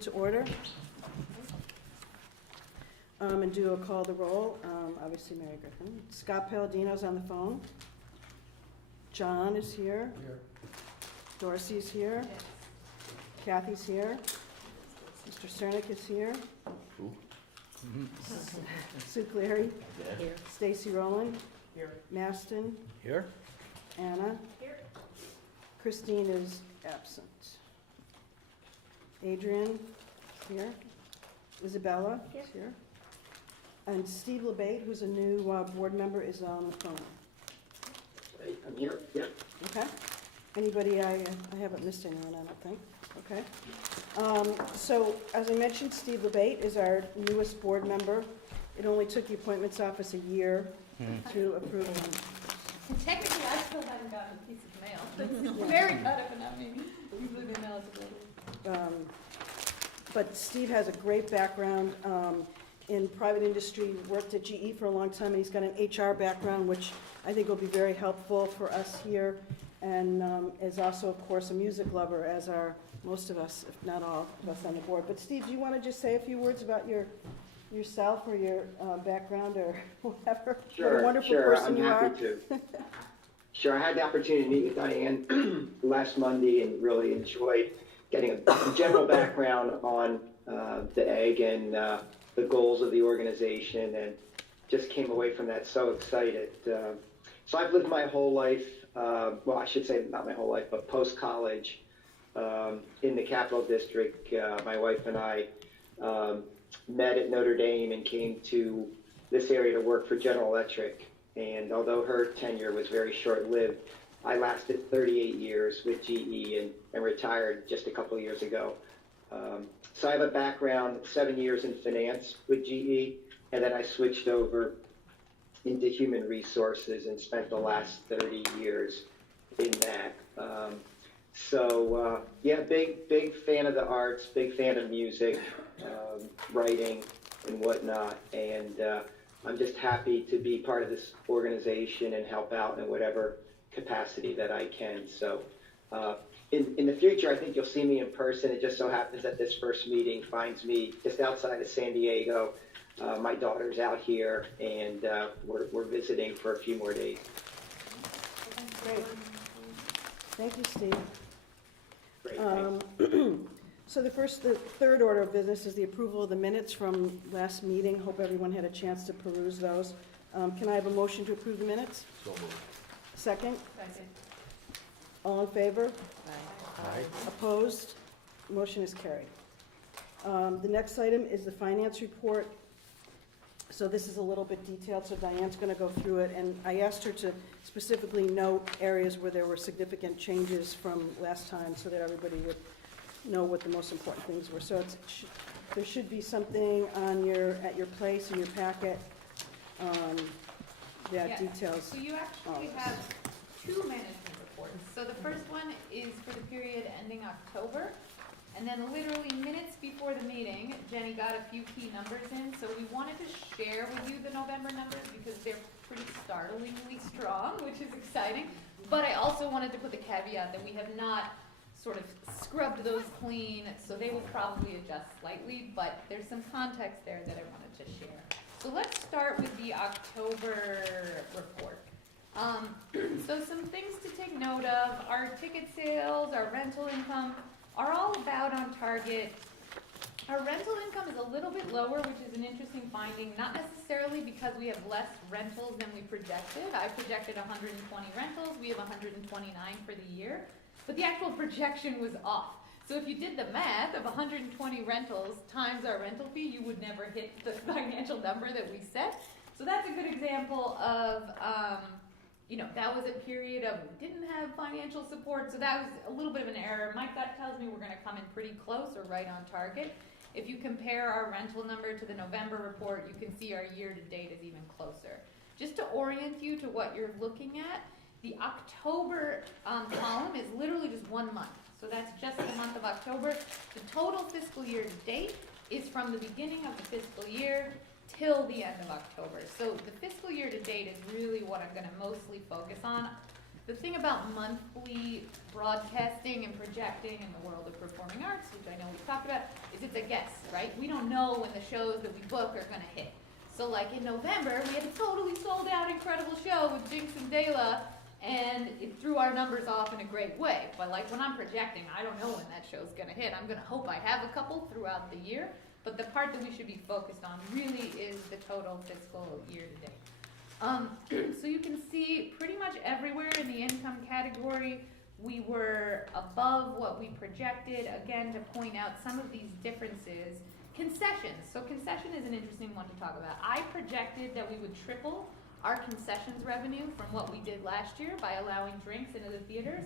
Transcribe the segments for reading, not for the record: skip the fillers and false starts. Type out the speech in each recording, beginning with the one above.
To order. And do a call the roll. Obviously Mary Griffin. Scott Palladino's on the phone. John is here. Dorsey's here. Kathy's here. Mr. Cernick is here. Sue Cleary. Here. Stacy Rowland. Here. Maston. Here. Anna. Here. Christine is absent. Adrian here. Isabella is here. And Steve LeBate, who's a new board member, is on the phone. I'm here, yeah. Okay. Anybody, I haven't missed anyone, I don't think. Okay. So, as I mentioned, Steve LeBate is our newest board member. It only took the appointments office a year to approve him. And technically, I still haven't gotten a piece of mail. Mary got it, but not me. Usually they mail it to the But Steve has a great background in private industry, worked at GE for a long time, and he's got an HR background, which I think will be very helpful for us here, and is also, of course, a music lover, as are most of us, if not all of us on the board. But Steve, do you want to just say a few words about yourself or your background or whatever? What a wonderful person I'm you are. happy to. Sure, I had the opportunity to meet with Diane last Monday and really enjoyed getting a general background on the egg and the goals of the organization, and just came away from that so excited. So I've lived my whole life, well, I should say not my whole life, but post-college in the Capital District. My wife and I met at Notre Dame and came to this area to work for General Electric. And although her tenure was very short-lived, I lasted 38 years with GE and retired just a couple of years ago. So I have a background, 7 years in finance with GE, and then I switched over into human resources and spent the last 30 years in that. Yeah, big fan of the arts, big fan of music, writing and whatnot, and I'm just happy to be part of this organization and help out in whatever capacity that I can. So in the future, I think you'll see me in person. It just so happens that this first meeting finds me just outside of San Diego. My daughter's out here, and we're visiting for a few more days. Great. Thank you, Steve. Great, thanks. So the third order of business is the approval of the minutes from last meeting. Hope everyone had a chance to peruse those. Can I have a motion to approve the minutes? So moved. Second? Second. All in favor? Aye. Opposed? Motion is carried. The next item is the finance report. So this is a little bit detailed, so Diane's going to go through it, and I asked her to specifically note areas where there were significant changes from last time so that everybody would know what the most important things were. So there should be something on at your place in your packet that Yeah. details. So you actually have two management reports. So the first one is for the period ending October. And then literally minutes before the meeting, Jenny got a few key numbers in. So we wanted to share with you the November numbers because they're pretty startlingly strong, which is exciting. But I also wanted to put the caveat that we have not sort of scrubbed those clean, so they will probably adjust slightly, but there's some context there that I wanted to share. So let's start with the October report. So some things to take note of: our ticket sales, our rental income are all about on target. Our rental income is a little bit lower, which is an interesting finding, not necessarily because we have less rentals than we projected. I projected 120 rentals, we have 129 for the year, but the actual projection was off. So if you did the math of 120 rentals times our rental fee, you would never hit the financial number that we set. So that's a good example of, that was a period of we didn't have financial support, so that was a little bit of an error. My gut tells me we're going to come in pretty close or right on target. If you compare our rental number to the November report, you can see our year-to-date is even closer. Just to orient you to what you're looking at, the October column is literally just 1 month. So that's just the month of October. The total fiscal year to date is from the beginning of the fiscal year till the end of October. So the fiscal year to date is really what I'm going to mostly focus on. The thing about monthly broadcasting and projecting in the world of performing arts, which I know we've talked about, is it's a guess, right? We don't know when the shows that we book are gonna hit. So like in November, we had a totally sold out incredible show with Jinx and Dela, and it threw our numbers off in a great way. But like when I'm projecting, I don't know when that show's gonna hit. I'm gonna hope I have a couple throughout the year, but the part that we should be focused on really is the total fiscal year to date. So you can see pretty much everywhere in the income category, we were above what we projected. Again, to point out some of these differences. Concessions. So concession is an interesting one to talk about. I projected that we would triple our concessions revenue from what we did last year by allowing drinks into the theaters.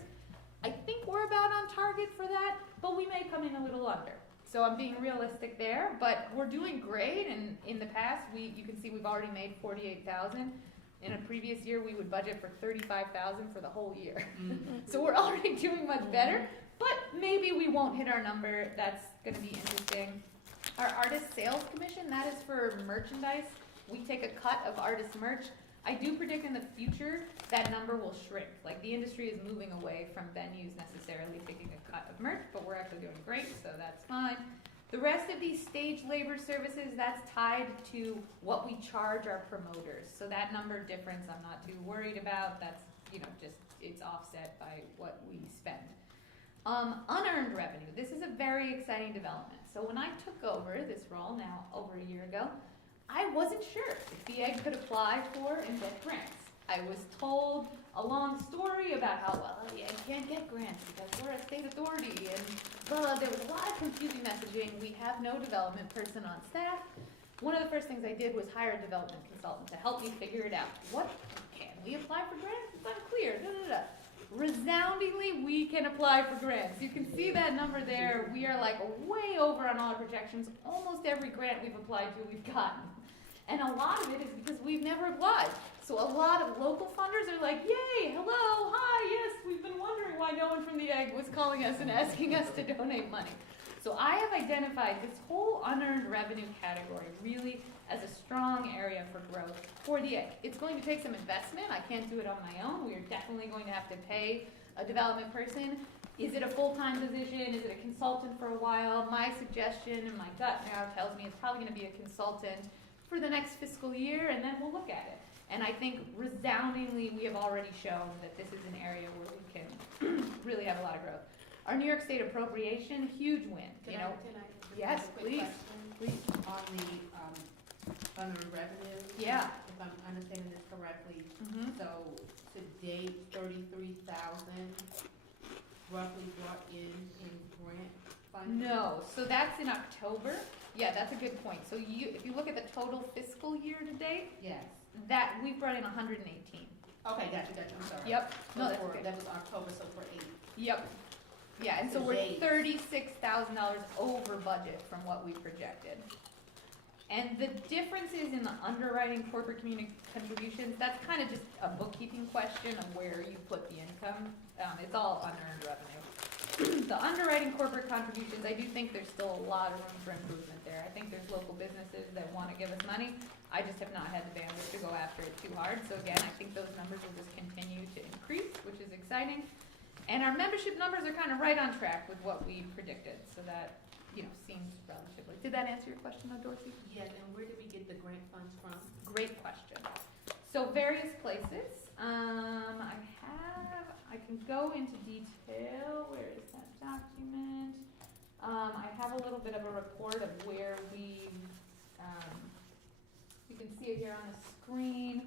I think we're about on target for that, but we may come in a little under. So I'm being realistic there, but we're doing great, and in the past, you can see we've already made $48,000. In a previous year, we would budget for $35,000 for the whole year. So we're already doing much better, but maybe we won't hit our number. That's gonna be interesting. Our artist sales commission, that is for merchandise. We take a cut of artist merch. I do predict in the future that number will shrink. Like the industry is moving away from venues necessarily taking a cut of merch, but we're actually doing great, so that's fine. The rest of these stage labor services, that's tied to what we charge our promoters. So that number difference I'm not too worried about. That's, just it's offset by what we spend. Unearned revenue. This is a very exciting development. So when I took over this role now over a year ago, I wasn't sure if the Egg could apply for and get grants. I was told a long story about how, well, the Egg can't get grants because we're a state authority, and there was a lot of confusing messaging. We have no development person on staff. One of the first things I did was hire a development consultant to help me figure it out. What can we apply for grants? It's unclear. Resoundingly, we can apply for grants. You can see that number there. We are like way over on all our projections. Almost every grant we've applied to, we've gotten. And a lot of it is because we've never applied. So a lot of local funders are like, yay, hello, hi, yes, we've been wondering why no one from the Egg was calling us and asking us to donate money. So I have identified this whole unearned revenue category really as a strong area for growth for the Egg. It's going to take some investment. I can't do it on my own. We are definitely going to have to pay a development person. Is it a full-time position? Is it a consultant for a while? My suggestion and my gut now tells me it's probably going to be a consultant for the next fiscal year, and then we'll look at it. And I think resoundingly, we have already shown that this is an area where we can really have a lot of growth. Our New York State appropriation, huge win. Can I Yes, ask a quick please. question? Please. On the unearned revenue? Yeah. If I'm understanding this correctly, Mm-hmm. so to date, 33,000 roughly brought in grant funding? No, so that's in October. Yeah, that's a good point. So if you look at the total fiscal year to date, Yes. that we've brought in 118. Okay, gotcha, I'm sorry. Yep. So No, that's for- okay. That was October, so for 8. Yep. Yeah, and so To we're date. $36,000 over budget from what we projected. And the differences in the underwriting corporate contributions, that's kind of just a bookkeeping question of where you put the income. It's all unearned revenue. The underwriting corporate contributions, I do think there's still a lot of room for improvement there. I think there's local businesses that want to give us money. I just have not had the bandwidth to go after it too hard. So again, I think those numbers will just continue to increase, which is exciting. And our membership numbers are kind of right on track with what we predicted. So that, seems relatively. Did that answer your question, Dorsey? Yes, and where did we get the grant funds from? Great question. So various places. I can go into detail. Where is that document? I have a little bit of a report of where we, you can see it here on the screen.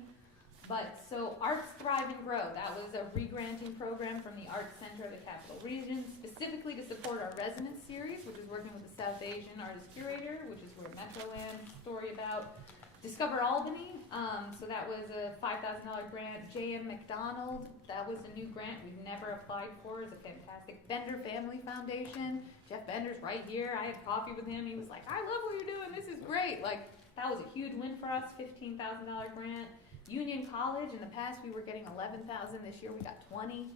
But so Arts Thrive and Grow, that was a re-granting program from the Arts Center of the Capital Region, specifically to support our Resonance series, which is working with the South Asian Artist Curator, which is where Metroland story about. Discover Albany, so that was a $5,000 grant. J.M. McDonald, that was a new grant we've never applied for. It's a fantastic. Bender Family Foundation, Jeff Bender's right here. I had coffee with him. He was like, I love what you're doing. This is great. Like, that was a huge win for us, $15,000 grant. Union College, in the past we were getting $11,000. This year we got 20.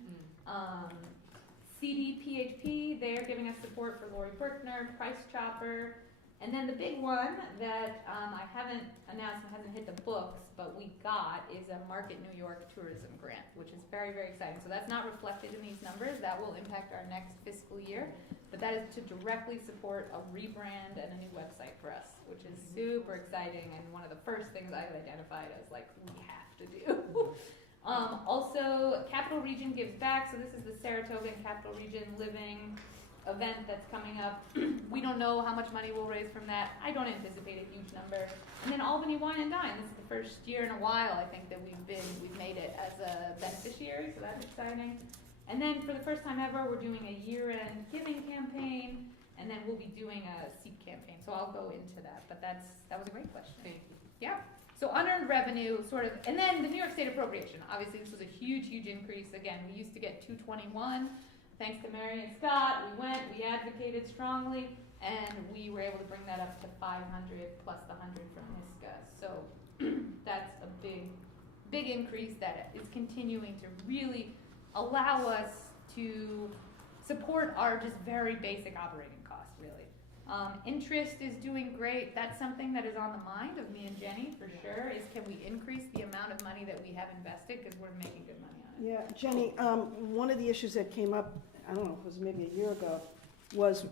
CDPHP, they're giving us support for Lori Berkner. Price Chopper, And then the big one that I haven't announced and hasn't hit the books, but we got is a Market New York tourism grant, which is very, very exciting. So that's not reflected in these numbers. That will impact our next fiscal year. But that is to directly support a rebrand and a new website for us, which is super exciting and one of the first things I've identified as like we have to do. Also, Capital Region Gives Back. So this is the Saratoga and Capital Region Living event that's coming up. We don't know how much money we'll raise from that. I don't anticipate a huge number. And then Albany Wine and Dine. This is the first year in a while I think that we've made it as a beneficiary, so that's exciting. And then for the first time ever, we're doing a year-end giving campaign, and then we'll be doing a SEEP campaign. So I'll go into that, but that was a great question. Thank you. Yeah. So unearned revenue, sort of, and then the New York State appropriation. Obviously, this was a huge, huge increase. Again, we used to get 221. Thanks to Mary and Scott, we advocated strongly, and we were able to bring that up to 500 plus the 100 from NISCA. So that's a big, big increase that is continuing to really allow us to support our just very basic operating costs, really. Interest is doing great. That's something that is on the mind of me and Jenny for sure, is can we increase the amount of money that we have invested, because we're making good money on it. Yeah, Jenny, one of the issues that came up, I don't know, it was maybe a year ago, was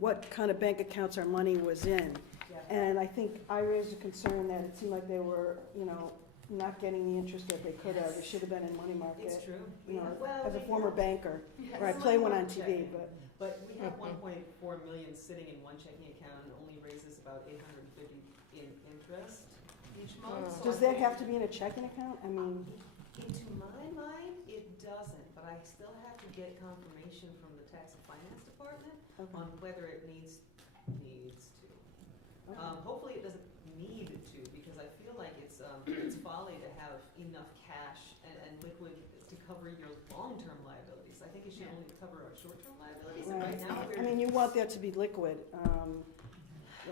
what kind of bank accounts our money was in. Yeah. And I think I raised a concern that it seemed like they were, not getting the interest that they could have. They should have been in money market. It's true. As a former banker, or I play one on TV, but. But we have 1.4 million sitting in one checking account and only raises about 850 in interest each month. Does that have to be in a checking account? I mean, To my mind, it doesn't, but I still have to get confirmation from the tax and finance department okay. on whether it needs to. Hopefully it doesn't need to, because I feel like it's folly to have enough cash and liquid to cover your long-term liabilities. I think it should only cover our short-term liabilities, and right now we're. I mean, you want that to be liquid.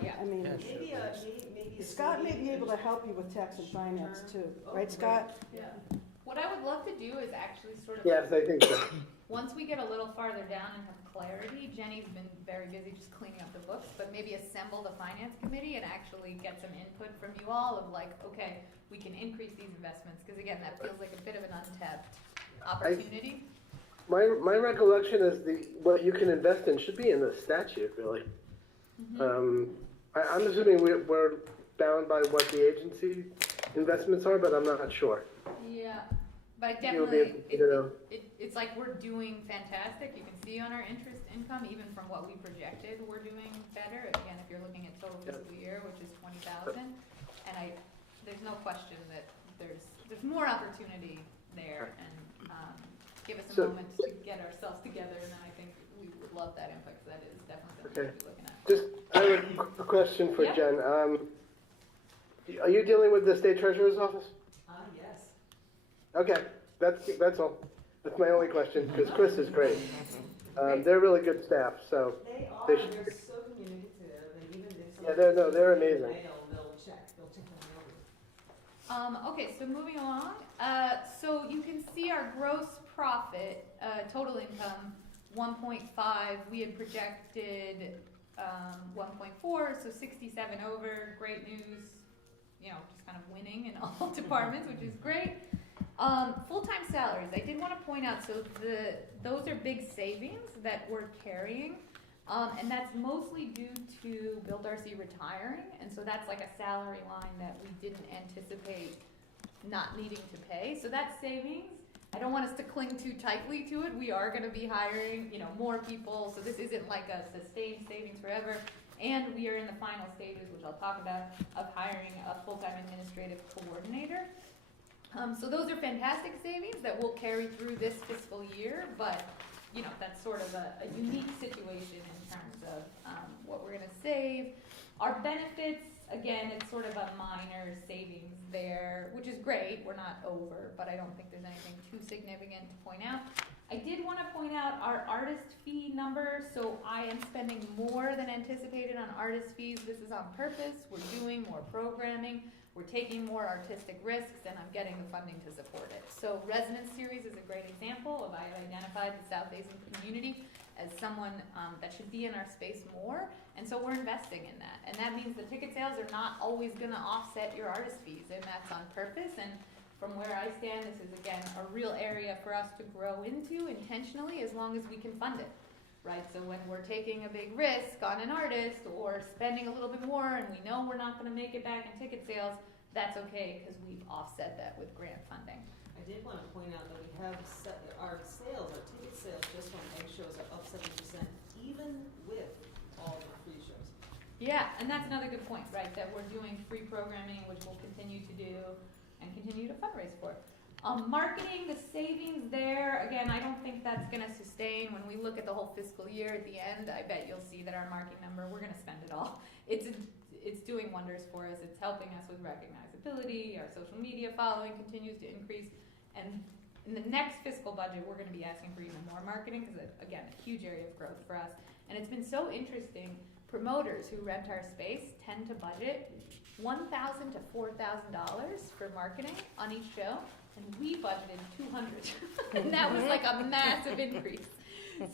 Yeah. I mean, Maybe a Scott may CD be able to help you with tax and finance too, Oh, right, Scott? Yeah. What I would love to do is actually sort of. Yes, I think so. Once we get a little farther down and have clarity, Jenny's been very busy just cleaning up the books, but maybe assemble the finance committee and actually get some input from you all of like, okay, we can increase these investments, because again, that feels like a bit of an untapped opportunity. My recollection is what you can invest in should be in the statute, really. Mm-hmm. I'm assuming we're bound by what the agency investments are, but I'm not sure. Yeah, but You'll be definitely, able to it's like we're doing fantastic. You can see on our interest income, even from what we projected, we're doing better. Again, if you're looking at total fiscal year, which is 20,000, and there's no question that there's more opportunity there, and give us a moment to get ourselves together, and then I think we would love that input, because that is definitely something Okay. we'll be looking at. Just, I have a question for Yeah. Jen. Are you dealing with the state treasurer's office? Yes. Okay, that's all. That's my only question, because Chris is great. They're really good staff, so. They are, They they're should- so communicative, and even if Yeah, something. they're amazing. They'll check them over. Okay, so moving along, so you can see our gross profit, total income, 1.5, we had projected, 1.4, so 67 over, great news, just kind of winning in all departments, which is great. Full-time salaries, I did want to point out, so those are big savings that we're carrying, and that's mostly due to Bill Darcy retiring, and so that's like a salary line that we didn't anticipate not needing to pay, so that's savings. I don't want us to cling too tightly to it. We are going to be hiring, more people, so this isn't like a sustained savings forever. And we are in the final stages, which I'll talk about, of hiring a full-time administrative coordinator. So those are fantastic savings that will carry through this fiscal year, but that's sort of a unique situation in terms of what we're going to save. Our benefits, again, it's sort of a minor savings there, which is great. We're not over, but I don't think there's anything too significant to point out. I did want to point out our artist fee number. So I am spending more than anticipated on artist fees. This is on purpose. We're doing more programming. We're taking more artistic risks, and I'm getting the funding to support it. So Resonance Series is a great example of I have identified the South Asian community as someone that should be in our space more, and so we're investing in that. And that means the ticket sales are not always gonna offset your artist fees, and that's on purpose. And from where I stand, this is again a real area for us to grow into intentionally, as long as we can fund it, right? So when we're taking a big risk on an artist or spending a little bit more and we know we're not gonna make it back in ticket sales, that's okay, because we've offset that with grant funding. I did want to point out that we have our sales, our ticket sales just from egg shows are up 7%, even with all the free shows. Yeah, and that's another good point, right, that we're doing free programming, which we'll continue to do and continue to fundraise for. Marketing, the savings there, again, I don't think that's gonna sustain. When we look at the whole fiscal year at the end, I bet you'll see that our marketing number, we're gonna spend it all. It's doing wonders for us. It's helping us with recognizability. Our social media following continues to increase. And in the next fiscal budget, we're gonna be asking for even more marketing, because again, a huge area of growth for us. And it's been so interesting. Promoters who rent our space tend to budget $1,000 to $4,000 for marketing on each show, and we budgeted $200, and that was like a massive increase.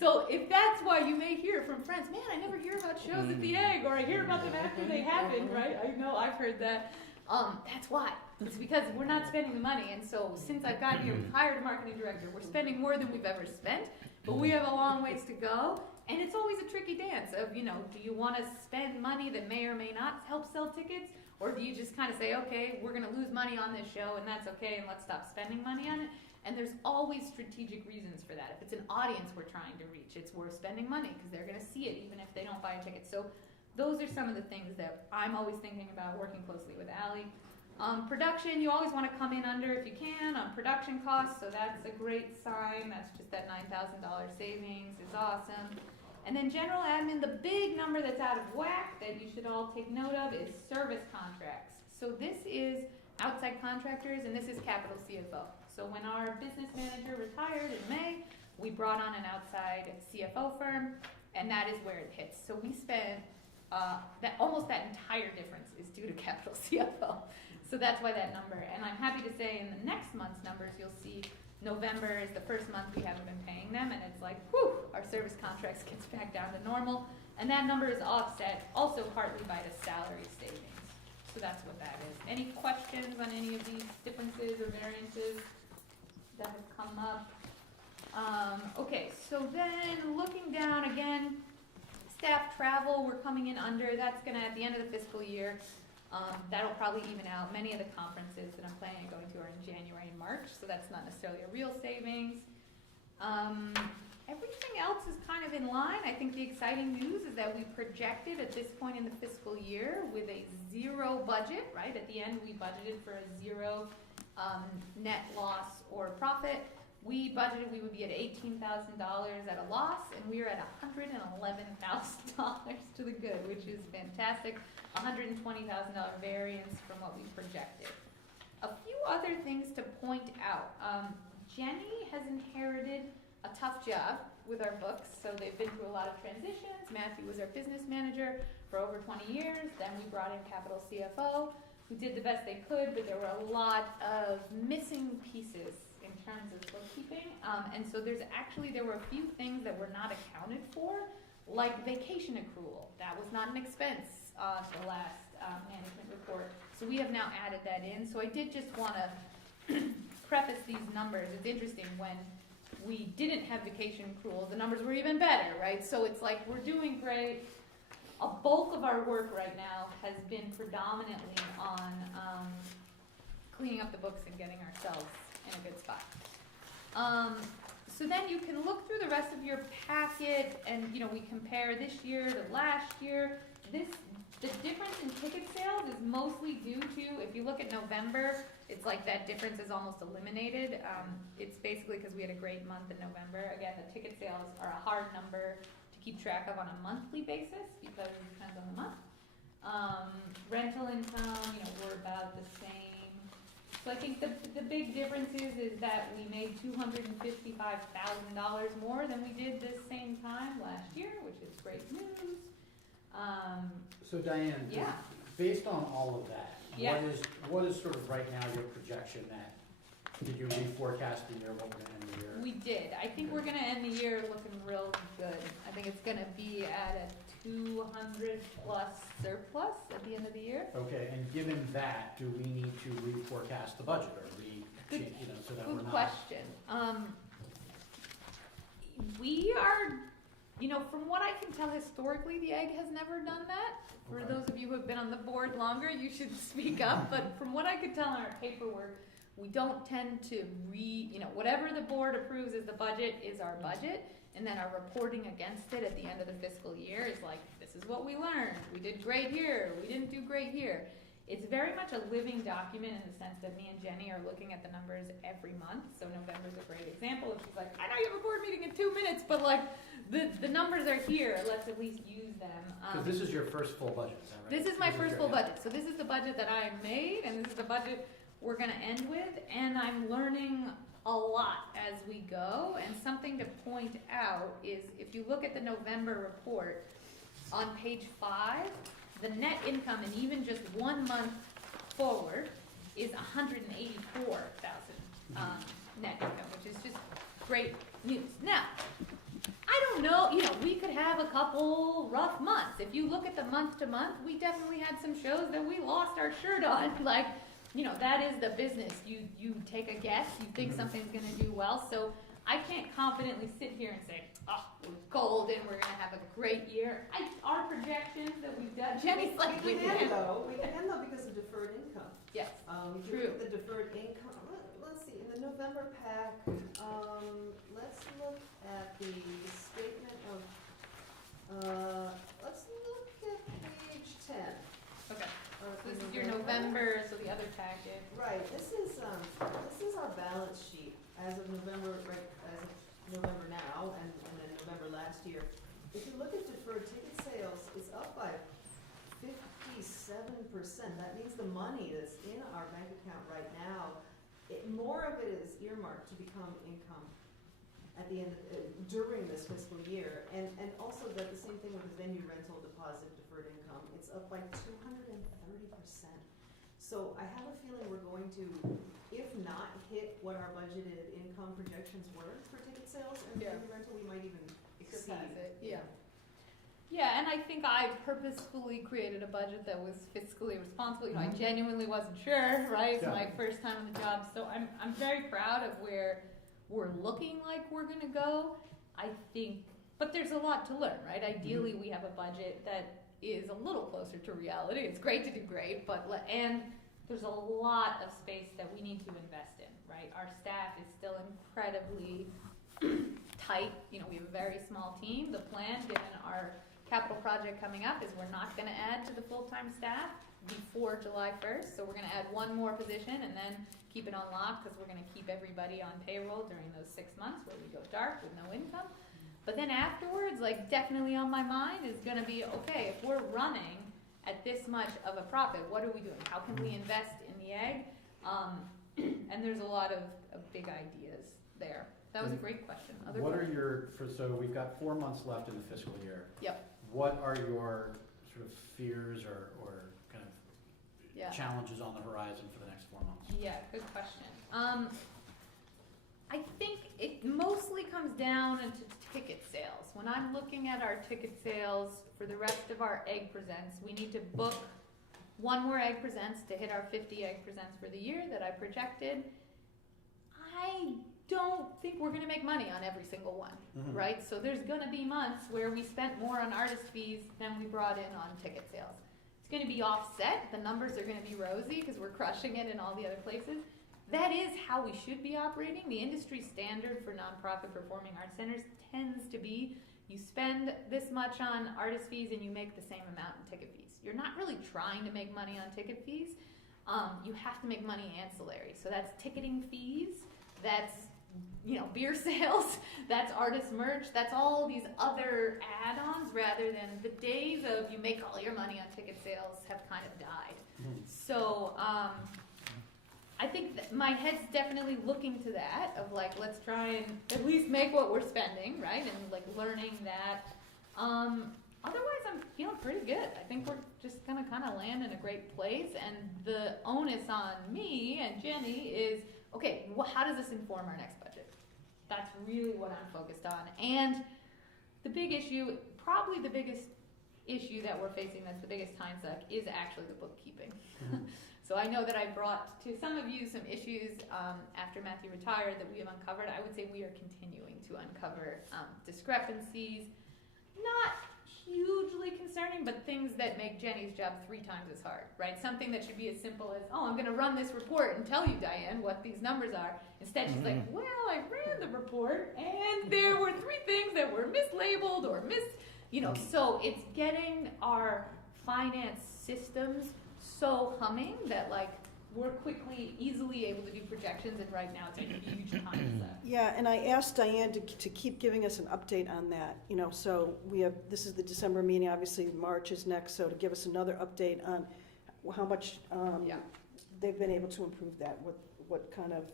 So if that's why you may hear from friends, man, I never hear about shows at the Egg, or I hear about them after they happen, right? I know I've heard that. That's why. It's because we're not spending the money, and so since I've gotten here, we've hired a marketing director. We're spending more than we've ever spent, but we have a long ways to go. And it's always a tricky dance of, do you want to spend money that may or may not help sell tickets? Or do you just kind of say, okay, we're going to lose money on this show and that's okay, and let's stop spending money on it? And there's always strategic reasons for that. If it's an audience we're trying to reach, it's worth spending money because they're going to see it even if they don't buy a ticket. So those are some of the things that I'm always thinking about, working closely with Allie. Production, you always want to come in under if you can on production costs, so that's a great sign. That's just that $9,000 savings is awesome. And then general admin, the big number that's out of whack that you should all take note of is service contracts. So this is outside contractors, and this is capital CFO. So when our business manager retired in May, we brought on an outside CFO firm, and that is where it hits. So we spent almost that entire difference is due to capital CFO. So that's why that number. And I'm happy to say in the next month's numbers, you'll see November is the first month we haven't been paying them, and it's like, whew, our service contracts gets back down to normal. And that number is offset also partly by the salary savings. So that's what that is. Any questions on any of these differences or variances that have come up? Okay, so then looking down again, staff travel, we're coming in under. That's gonna, at the end of the fiscal year, that'll probably even out. Many of the conferences that I'm planning on going to are in January and March, so that's not necessarily a real savings. Everything else is kind of in line. I think the exciting news is that we projected at this point in the fiscal year with a zero budget, right? At the end, we budgeted for a zero net loss or profit. We budgeted we would be at $18,000 at a loss, and we are at $111,000 to the good, which is fantastic. $120,000 variance from what we projected. A few other things to point out. Jenny has inherited a tough job with our books, so they've been through a lot of transitions. Matthew was our business manager for over 20 years. Then we brought in capital CFO, who did the best they could, but there were a lot of missing pieces in terms of bookkeeping. And so there were a few things that were not accounted for, like vacation accrual. That was not an expense on the last management report. So we have now added that in. So I did just want to preface these numbers. It's interesting, when we didn't have vacation accrual, the numbers were even better, right? So it's like we're doing great. A bulk of our work right now has been predominantly on cleaning up the books and getting ourselves in a good spot. So then you can look through the rest of your packet, and we compare this year to last year. The difference in ticket sales is mostly due to, if you look at November, it's like that difference is almost eliminated. It's basically because we had a great month in November. Again, the ticket sales are a hard number to keep track of on a monthly basis because it depends on the month. Rental income, we're about the same. So I think the big difference is that we made $255,000 more than we did this same time last year, which is great news. So Diane, Yeah. based on all of that, Yeah. what is sort of right now your projection that Did you reforecast the year, what we're gonna end the year? We did. I think we're gonna end the year looking real good. I think it's gonna be at a 200 plus surplus at the end of the year. Okay, and given that, do we need to reforecast the budget, or Good- you know, so that we're Good not? question. We are, you know, from what I can tell historically, the egg has never done that. For Okay. those of you who have been on the board longer, you should speak up, but from what I could tell in our paperwork, we don't tend to you know, whatever the board approves as the budget is our budget, and then our reporting against it at the end of the fiscal year is like, this is what we learned, we did great here, we didn't do great here. It's very much a living document in the sense that me and Jenny are looking at the numbers every month, so November's a great example, if she's like, I know you have a board meeting in 2 minutes, but like, the numbers are here, let's at least use them. Because this is your first full budget, is that right? This is my first your- full yeah. budget, so this is the budget that I made, and this is the budget we're gonna end with, and I'm learning a lot as we go, and something to point out is, if you look at the November report, on page 5, the net income in even just 1 month forward is 184,000 net income, which is just great news. Now, I don't know, you know, we could have a couple rough months. If you look at the month to month, we definitely had some shows that we lost our shirt on. Like, you know, that is the business. You take a guess, you think something's gonna do well. So I can't confidently sit here and say, oh, we're golden, we're gonna have a great year. Our projections that we've done, Jenny's like, We can though, because of deferred income. Yes, If you True. look at the deferred income, let's see, in the November pack, let's look at the statement of, let's look at page 10. okay. of So the this is your November, so the other packet. Right, this is our balance sheet as of November, right, as of November now, and then November last year. If you look at deferred ticket sales, it's up by 57%. That means the money that's in our bank account right now, more of it is earmarked to become income at the end, during this fiscal year. And also the same thing with the venue rental deposit deferred income. It's up by 230%. So I have a feeling we're going to, if not hit what our budgeted income projections were for ticket sales and Yeah. venue rental, we might even exceed. Surpass it, yeah. Yeah, and I think I purposefully created a budget that was fiscally responsible. You know, I genuinely wasn't sure, right? It's Yeah. my first time on the job, so I'm very proud of where we're looking like we're gonna go. I think, but there's a lot to learn, right? Ideally, we have a budget that is a little closer to reality. It's great to do great, but and there's a lot of space that we need to invest in, right? Our staff is still incredibly tight. You know, we have a very small team. The plan, given our capital project coming up, is we're not gonna add to the full-time staff before July 1st. So we're gonna add one more position and then keep it on lock, because we're gonna keep everybody on payroll during those 6 months where we go dark with no income. But then afterwards, like, definitely on my mind is gonna be, okay, if we're running at this much of a profit, what are we doing? How can we invest in the egg? And there's a lot of big ideas there. That was a great question. Other What are questions? so we've got 4 months left in the fiscal year. Yep. What are your sort of fears or kind of Yeah. challenges on the horizon for the next 4 months? Yeah, good question. I think it mostly comes down into ticket sales. When I'm looking at our ticket sales for the rest of our Egg Presents, we need to book one more Egg Presents to hit our 50 Egg Presents for the year that I projected. I don't think we're gonna make money on every single one, right? So there's gonna be months where we spent more on artist fees than we brought in on ticket sales. It's gonna be offset, the numbers are gonna be rosy because we're crushing it in all the other places. That is how we should be operating. The industry standard for nonprofit performing arts centers tends to be, you spend this much on artist fees and you make the same amount in ticket fees. You're not really trying to make money on ticket fees. You have to make money ancillary. So that's ticketing fees, that's, you know, beer sales, that's artist merch, that's all these other add-ons, rather than the days of you make all your money on ticket sales have kind of died. So I think that my head's definitely looking to that, of like, let's try and at least make what we're spending, right? And like learning that. Otherwise, I'm feeling pretty good. I think we're just gonna kind of land in a great place, and the onus on me and Jenny is, okay, how does this inform our next budget? That's really what I'm focused on. And the big issue, probably the biggest issue that we're facing that's the biggest time suck is actually the bookkeeping. So I know that I brought to some of you some issues after Matthew retired that we have uncovered. I would say we are continuing to uncover discrepancies, not hugely concerning, but things that make Jenny's job 3 times as hard, right? Something that should be as simple as, oh, I'm going to run this report and tell you, Diane, what these numbers are. Instead, she's like, well, I ran the report and there were 3 things that were mislabeled or so it's getting our finance systems so humming that like we're easily able to do projections, and right now it's a huge time suck. Yeah, and I asked Diane to keep giving us an update on that, so this is the December meeting, obviously March is next, so to give us another update on how much Yeah. they've been able to improve that, what kind of,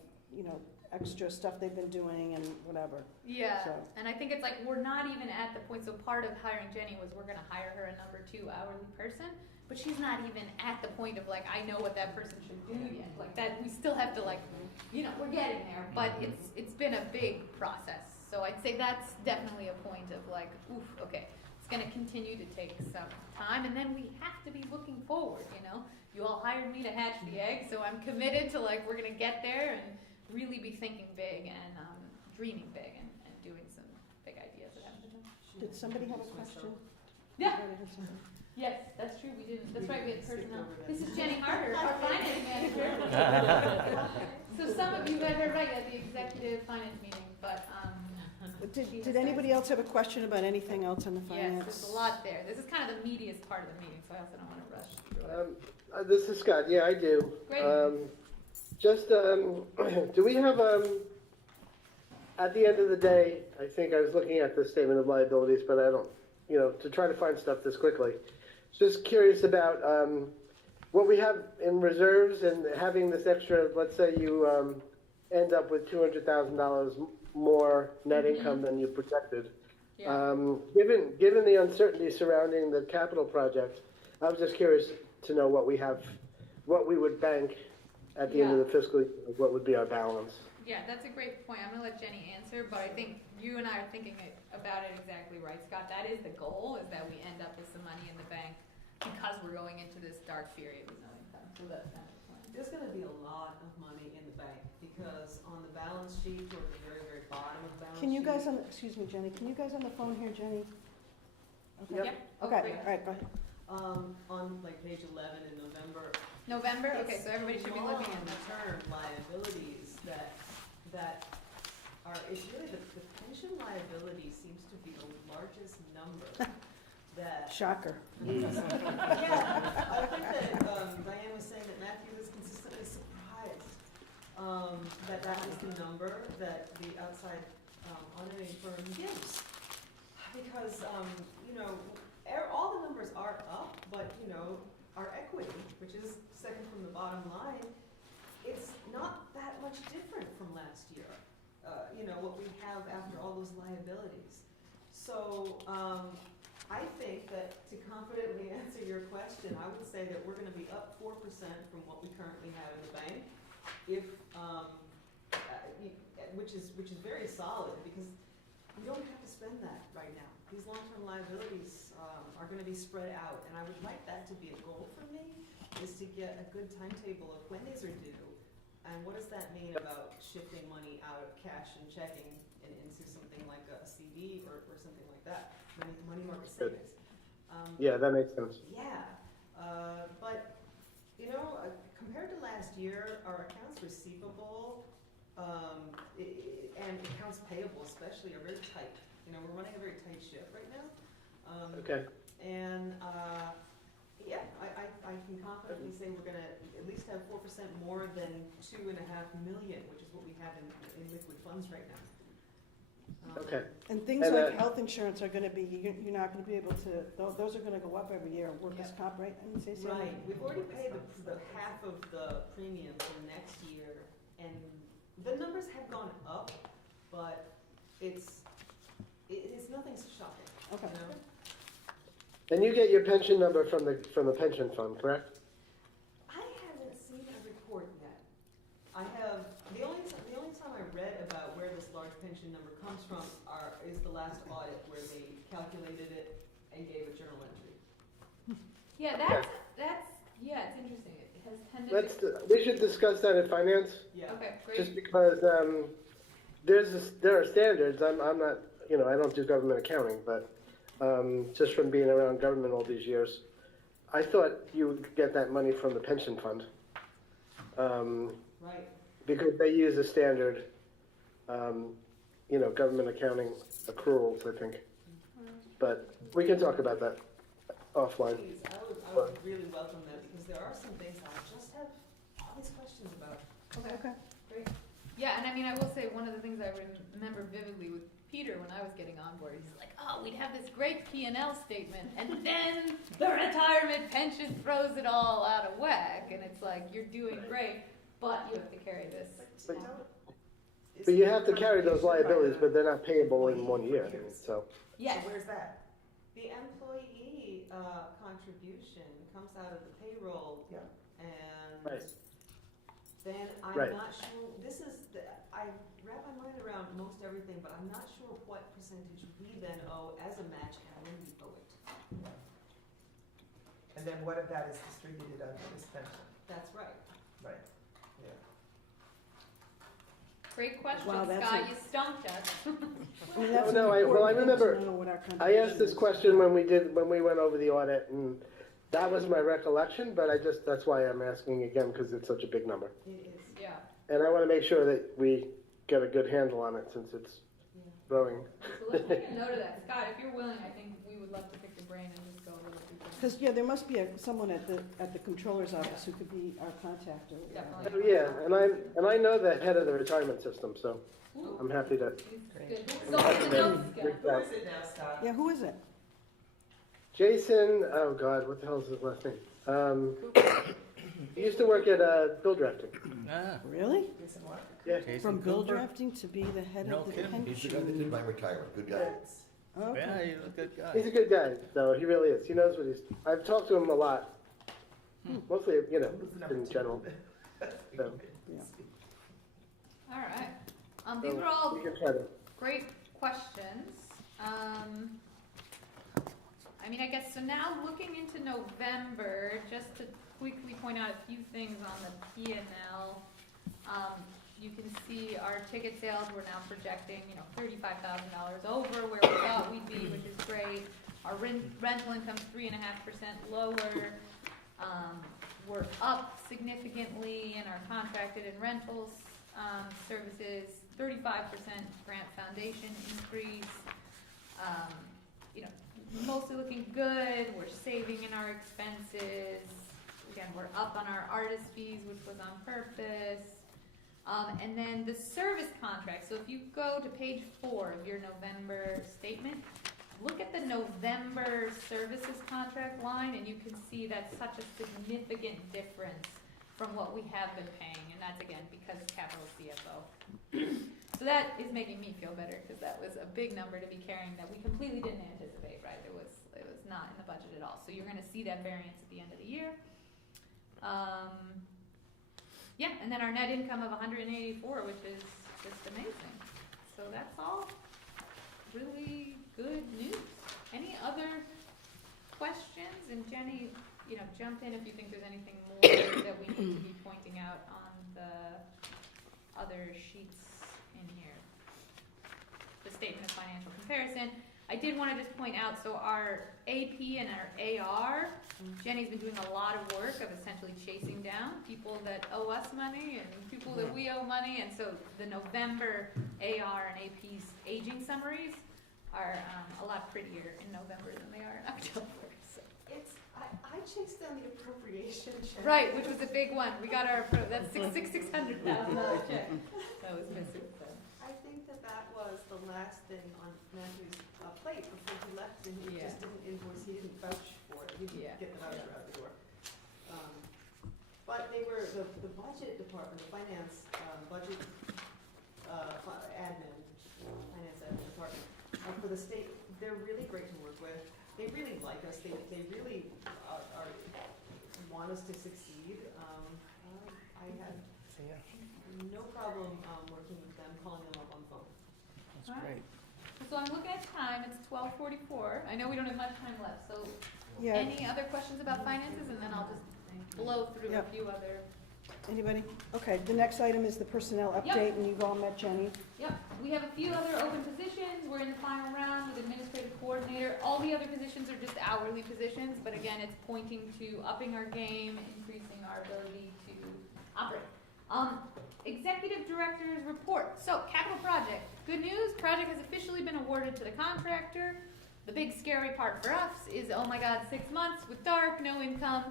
extra stuff they've been doing and whatever. Yeah, So- and I think it's like we're not even at the point, so part of hiring Jenny was we're gonna hire her a number 2 hourly person, but she's not even at the point of like, I know what that person should do yet, like that, we still have to like, we're getting there, but it's been a big process. So I'd say that's definitely a point of like, oof, okay, it's gonna continue to take some time, and then we have to be looking forward, You all hired me to hatch the egg, so I'm committed to like, we're gonna get there and really be thinking big and dreaming big and doing some big ideas that haven't been done. Did somebody have a question? Yeah. Somebody had something? Yes, that's true, we didn't, that's right, we had personnel. This is Jenny Harder, our finance manager. So some of you have heard right at the executive finance meeting, but, Did anybody else have a question about anything else on the yes, finance? there's a lot there. This is kind of the meatiest part of the meeting, so I also don't wanna rush through it. This is Scott. Yeah, I do. Great. Do we have, at the end of the day, I think I was looking at the statement of liabilities, but I don't, to try to find stuff this quickly. Just curious about what we have in reserves and having this extra, let's say you end up with $200,000 more net income than you projected. Yeah. Given the uncertainty surrounding the capital project, I was just curious to know what we would bank at the end of the fiscal year, what would be our balance? Yeah, that's a great point. I'm gonna let Jenny answer, but I think you and I are thinking about it exactly right, Scott. That is the goal, is that we end up with some money in the bank because we're going into this dark period with no income. So that's kind of the plan. There's gonna be a lot of money in the bank, because on the balance sheet, toward the very, very bottom of the balance sheet. Can you guys excuse me, Jenny, can you guys on the phone here, Jenny? Okay. Yep. Okay, all right, go ahead. On like page 11 in November. November? Okay, so everybody should be looking at that. Long-term liabilities that are, it's really the pension liability seems to be the largest number that Shocker. is. Yeah, I think that Diane was saying that Matthew was consistently surprised that is the number that the outside auditing firm gives. Because, all the numbers are up, but, our equity, which is second from the bottom line, it's not that much different from last year. What we have after all those liabilities. So, I think that to confidently answer your question, I would say that we're gonna be up 4% from what we currently have in the bank. Which is very solid, because we don't have to spend that right now. These long-term liabilities are gonna be spread out, and I would like that to be a goal for me, is to get a good timetable of when these are due, and what does that mean about shifting money out of cash and checking and into something like a CD or something like that, money market savings. Yeah, that makes sense. Yeah, but, compared to last year, our accounts receivable and accounts payable especially are very tight. We're running a very tight ship right now. Okay. And, I can confidently say we're gonna at least have 4% more than $2.5 million, which is what we have in liquid funds right now. Okay. And things And, like health insurance are gonna be, you're not gonna be able to, those are gonna go up every year, workers' Yep. comp, right? And say so. Right, we've already paid the half of the premium for next year, and the numbers have gone up, but it's nothing shocking, Okay. And you get your pension number from the pension fund, correct? I haven't seen a report yet. The only Yeah, yeah, it's interesting. It has tended to. We should discuss that in finance, Yeah. Okay, great. just because, there are standards, I'm not, I don't do government accounting, but, just from being around government all these years, I thought you would get that money from the pension fund. Right. Because they use a standard, government accounting accruals, I think. But we can talk about that offline. Please, I would really welcome that, because there are some things I just have all these questions about. Okay. Great. Yeah, and I mean, I will say, one of the things I remember vividly with Peter when I was getting on board, he's like, oh, we'd have this great P&L statement, and then the retirement pension throws it all out of whack, and it's like, you're doing great, but you have to carry this. But you have to carry those liabilities, but they're not payable in 1 year, so. Yes. Where's that? The employee contribution comes out of the payroll. Yeah. And Right. then I'm Right. not sure, I wrap my mind around most everything, but I'm not sure what percentage we then owe as a match and when we owe it. And then what of that is distributed under this pension? That's right. Right, yeah. Great question, Wow, that's Scott, a- you stumped us. I mean, that's No, an well, I important thing remember- to know what our I asked this contribution is. question when we went over the audit, and that was my recollection, but that's why I'm asking again, because it's such a big number. It is. Yeah. And I want to make sure that we get a good handle on it, since it's Yeah. growing. So let's make a note of that. Scott, if you're willing, I think we would love to pick your brain and just go a little deeper. Because, there must be someone at the controller's office who could be our contact or whatever. Definitely. Yeah, and I know the head of the retirement system, so Ooh, I'm happy to. good. So in the notes, Scott. Who is it now, Scott? Yeah, who is it? Jason, oh God, what the hell is his last name? He used to work at Bill Drafting. Ah, Really? Jason what? Yeah. Jason From bill Cooper? drafting to be the head No of the kidding. He's the guy that did my retirement, good guy. Okay. Yeah, he's a good He's guy. a good guy, though. He really is. He knows what he's. I've talked to him a lot. Mostly, Who's the number in two? general. So, All right. These were all we can try to. great questions. I mean, I guess, so now looking into November, just to quickly point out a few things on the P&L. You can see our ticket sales, we're now projecting, $35,000 over where we thought we'd be, which is great. Our rental income's 3.5% lower. We're up significantly in our contracted and rentals services, 35% grant foundation increase. Mostly looking good. We're saving in our expenses. Again, we're up on our artist fees, which was on purpose. And then the service contract. So if you go to page 4 of your November statement, look at the November services contract line, and you can see that's such a significant difference from what we have been paying, and that's again because capital CFO. So that is making me feel better, because that was a big number to be carrying that we completely didn't anticipate, right? It was not in the budget at all. So you're gonna see that variance at the end of the year. Yeah, and then our net income of 184, which is just amazing. So that's all really good news. Any other questions? And Jenny, jump in if you think there's anything more that we need to be pointing out on the other sheets in here. The statement of financial comparison. I did want to just point out, so our AP and our AR, Jenny's been doing a lot of work of essentially chasing down people that owe us money and people that we owe money, and so the November AR and AP's aging summaries are a lot prettier in November than they are in October. So. I chased down the appropriation check. Right, which was a big one. We got our, that's $600,000 check that was missing. So. I think that was the last thing on Matthew's plate before he left, and he Yeah. just didn't invoice, he didn't vouch for it, he Yeah. didn't get the voucher out the door. But they were, the budget department, the finance, budget, finance admin department, for the state, they're really great to work with. They really like us, they really want us to succeed. I had no problem working with them, calling them up on the phone. That's great. So I'm looking at time, it's 12:44. I know we don't have much time left, so Yeah. Any other questions about finances, and then I'll just blow through a Yep. few other. Anybody? Okay, the next item is the personnel Yep. update, and you've all met Jenny. Yep, we have a few other open positions. We're in the final round with administrative coordinator. All the other positions are just hourly positions, but again, it's pointing to upping our game, increasing our ability to operate. Executive director's report. So, capital project. Good news, project has officially been awarded to the contractor. The big scary part for us is, oh my God, 6 months with dark, no income.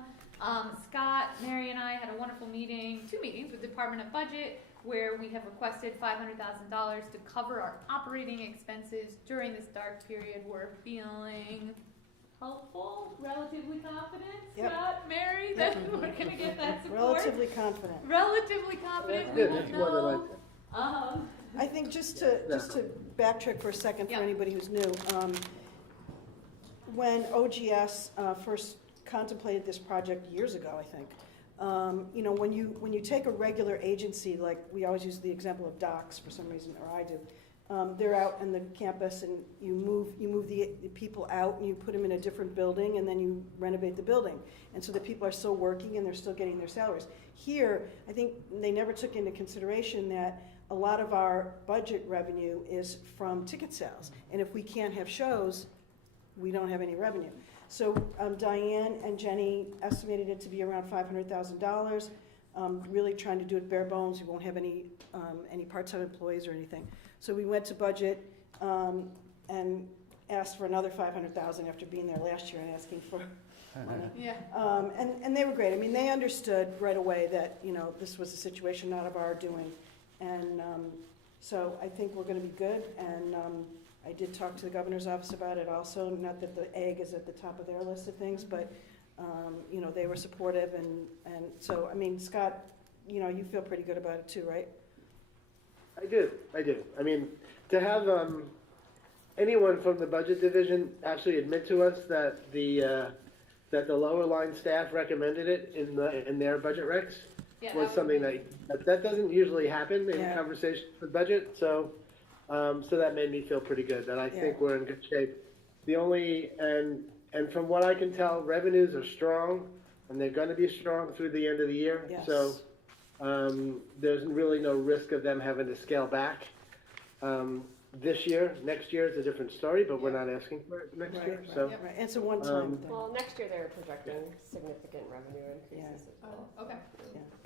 Scott, Mary, and I had a wonderful meeting, 2 meetings with Department of Budget, where we have requested $500,000 to cover our operating expenses during this dark period. We're feeling hopeful, relatively confident. Yep. Scott, Mary, that we're gonna get that support. Relatively confident. Relatively confident. That's We good, will that's more than I know. said. I think just to backtrack for a second for Yeah. anybody who's new, when OGS first contemplated this project years ago, I think, you know, when you take a regular agency, like we always use the example of docks for some reason, or I do, they're out on the campus and you move the people out and you put them in a different building and then you renovate the building. And so the people are still working and they're still getting their salaries. Here, I think they never took into consideration that a lot of our budget revenue is from ticket sales. And if we can't have shows, we don't have any revenue. So Diane and Jenny estimated it to be around $500,000. Really trying to do it bare bones. We won't have any part-time employees or anything. So we went to budget and asked for another $500,000 after being there last year and asking for money. Yeah. And they were great. I mean, they understood right away that, you know, this was a situation not of our doing. And so I think we're going to be good. And I did talk to the governor's office about it also. Not that the egg is at the top of their list of things, but, you know, they were supportive. And so, I mean, Scott, you know, you feel pretty good about it too, right? I do. I mean, to have anyone from the budget division actually admit to us that the lower line staff recommended it in their budget recs Yeah, was that something would that doesn't usually happen in Yeah. conversations with budget. So that made me feel pretty good that I think Yeah. we're in good shape. The only and from what I can tell, revenues are strong and they're going to be strong through the end of the year. Yes. So. There's really no risk of them having to scale back this year. Next year is a different story, but we're not asking for it next year. So Right. It's a one-time thing. Well, next year they're projecting significant revenue increases as well. Oh, okay.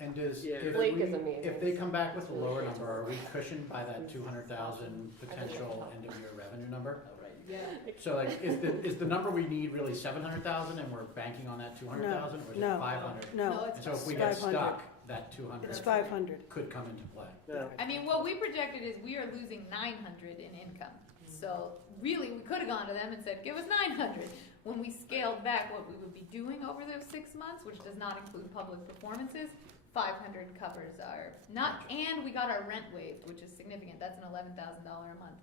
And does, Yeah. if Blake we, is amazing. if they come back with a lower number, are we cushioned by that 200,000 potential end of year revenue number? Yeah. So like, is the number we need really 700,000 and we're banking on that 200,000, or is it No. 500? No, And so if we it's get 500. stuck, that 200 It's 500. could come into play. no. I mean, what we projected is we are losing 900 in income. So really, we could have gone to them and said, give us 900. When we scaled back what we would be doing over those 6 months, which does not include public performances, 500 covers our, and we got our rent waived, which is significant. That's an $11,000 a month